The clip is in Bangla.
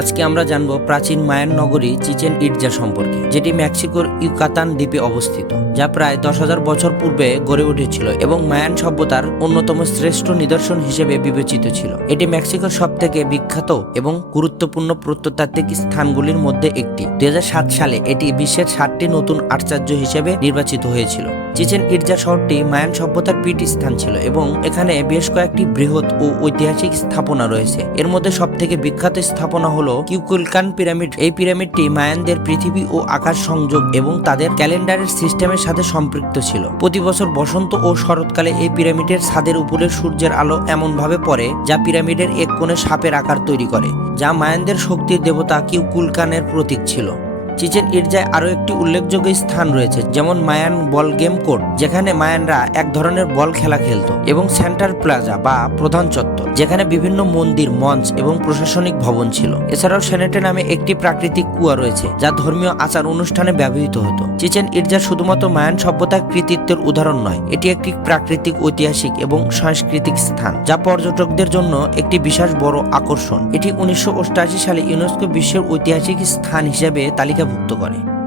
আজকে আমরা জানব প্রাচীন মায়ান নগরী চিচেন ইটজা সম্পর্কে, যেটি মেক্সিকোর ইউকাতান দ্বীপে অবস্থিত, যা প্রায় দশ হাজার বছর পূর্বে গড়ে উঠেছিল এবং মায়ান সভ্যতার অন্যতম শ্রেষ্ঠ নিদর্শন হিসেবে বিবেচিত ছিল। এটি মেক্সিকোর সব থেকে বিখ্যাত এবং গুরুত্বপূর্ণ প্রত্নতাত্ত্বিক স্থানগুলির মধ্যে একটি। দুই হাজার সাত সালে এটি বিশ্বের ষাটটি নতুন আশ্চর্য হিসেবে নির্বাচিত হয়েছিল। চিচেন ইটজা শহরটি মায়ান সভ্যতার পীঠ স্থান ছিল এবং এখানে বেশ কয়েকটি বৃহৎ ও ঐতিহাসিক স্থাপনা রয়েছে। এর মধ্যে সব থেকে বিখ্যাত স্থাপনা হলো কিউকুলকান পিরামিড। এই পিরামিডটি মায়ানদের পৃথিবী ও আকাশ সংযোগ এবং তাদের ক্যালেন্ডারের সিস্টেমের সাথে সম্পৃক্ত ছিল। প্রতি বছর বসন্ত ও শরৎকালে এই পিরামিডের ছাদের উপরে সূর্যের আলো এমনভাবে পড়ে, যা পিরামিডের এক কোণে সাপের আকার তৈরি করে, যা মায়ানদের শক্তির দেবতা কিউকুলকানের প্রতীক ছিল। চিচেন ইটজায় আরও একটি উল্লেখযোগ্য স্থান রয়েছে, যেমন মায়ান বল গেম কোর্ট, যেখানে মায়ানরা এক ধরনের বল খেলা খেলতো, এবং সেন্টার প্লাজা বা প্রধান চত্বর, যেখানে বিভিন্ন মন্দির, মঞ্চ এবং প্রশাসনিক ভবন ছিল। এছাড়াও সেনেটে নামে একটি প্রাকৃতিক কুয়া রয়েছে, যা ধর্মীয় আচার অনুষ্ঠানে ব্যবহৃত হতো। চিচেন ইটজা শুধুমাত্র মায়ান সভ্যতার কৃতিত্বের উদাহরণ নয়, এটি একটি প্রাকৃতিক, ঐতিহাসিক এবং সাংস্কৃতিক স্থান, যা পর্যটকদের জন্য একটি বিশেষ বড় আকর্ষণ। এটি উনিশশো অষ্টআশি সালে ইউনেস্কো বিশ্বের ঐতিহাসিক স্থান হিসেবে তালিকাভুক্ত করে।